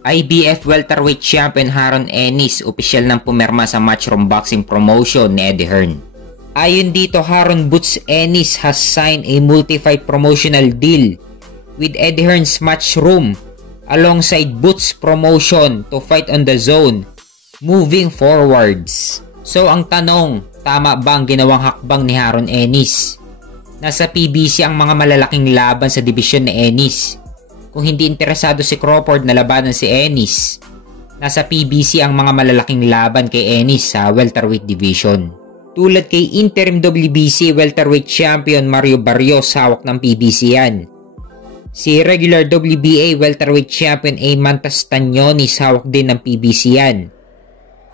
IBF Welterweight Champion Haron Ennis opisyal nang pumirma sa Matchroom Boxing promotion ni Eddie Hearn. Ayon dito, Haron Boots Ennis has signed a multi-fight promotional deal with Eddie Hearn's Matchroom alongside Boots Promotion to fight on the zone moving forwards. So ang tanong, tama ba ang ginawang hakbang ni Haron Ennis? Nasa PBC ang mga malalaking laban sa dibisyon ni Ennis. Kung hindi interesado si Crawford na labanan si Ennis, nasa PBC ang mga malalaking laban kay Ennis sa welterweight division. Tulad kay interim WBC welterweight champion Mario Barrios, hawak ng PBC yan. Si regular WBA welterweight champion Ayman Tastanionis, hawak din ng PBC yan.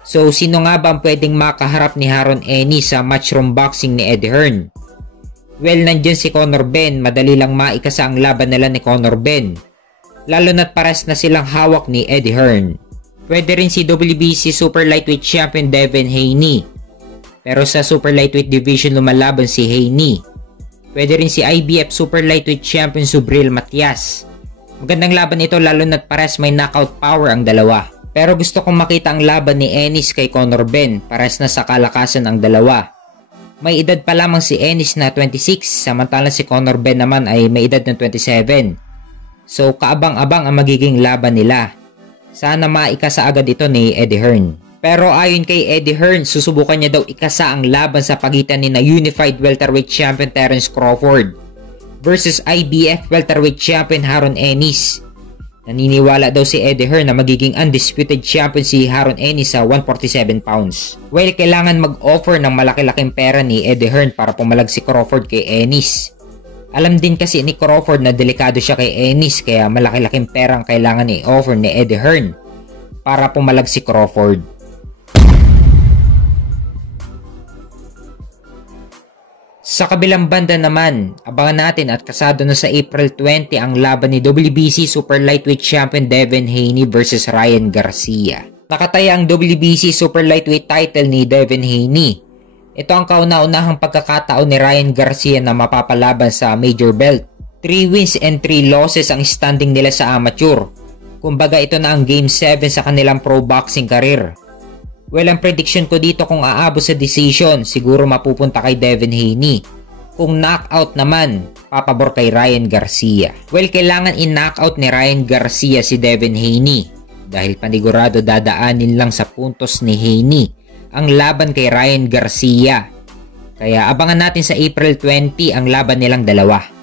So sino nga ba ang pwedeng makaharap ni Haron Ennis sa Matchroom Boxing ni Eddie Hearn? Well, nandyan si Conor Benn, madali lang maikasa ang laban nila ni Conor Benn. Lalo na't pares na silang hawak ni Eddie Hearn. Pwede rin si WBC Super Lightweight Champion Devin Haney. Pero sa Super Lightweight Division lumalaban si Haney. Pwede rin si IBF Super Lightweight Champion Subriel Matias. Magandang laban ito lalo na't pares may knockout power ang dalawa. Pero gusto kong makita ang laban ni Ennis kay Conor Benn, pares na sa kalakasan ang dalawa. May edad pa lamang si Ennis na 26, samantalang si Conor Benn naman ay may edad ng 27. So kaabang-abang ang magiging laban nila. Sana maikasa agad ito ni Eddie Hearn. Pero ayon kay Eddie Hearn, susubukan niya daw ikasa ang laban sa pagitan ni na Unified Welterweight Champion Terence Crawford versus IBF Welterweight Champion Haron Ennis. Naniniwala daw si Eddie Hearn na magiging undisputed champion si Haron Ennis sa 147 pounds. Well, kailangan mag-offer ng malaki-laking pera ni Eddie Hearn para pumalag si Crawford kay Ennis. Alam din kasi ni Crawford na delikado siya kay Ennis, kaya malaki-laking pera ang kailangan i-offer ni Eddie Hearn para pumalag si Crawford. Sa kabilang banda naman, abangan natin at kasado na sa April 20 ang laban ni WBC Super Lightweight Champion Devin Haney versus Ryan Garcia. Nakataya ang WBC Super Lightweight title ni Devin Haney. Ito ang kauna-unahang pagkakataon ni Ryan Garcia na mapapalaban sa major belt. 3 wins and 3 losses ang standing nila sa amateur. Kumbaga ito na ang Game 7 sa kanilang pro boxing career. Well, ang prediction ko dito kung aabot sa decision, siguro mapupunta kay Devin Haney. Kung knockout naman, papabor kay Ryan Garcia. Well, kailangan in-knockout ni Ryan Garcia si Devin Haney dahil panigurado dadaanin lang sa puntos ni Haney ang laban kay Ryan Garcia. Kaya abangan natin sa April 20 ang laban nilang dalawa.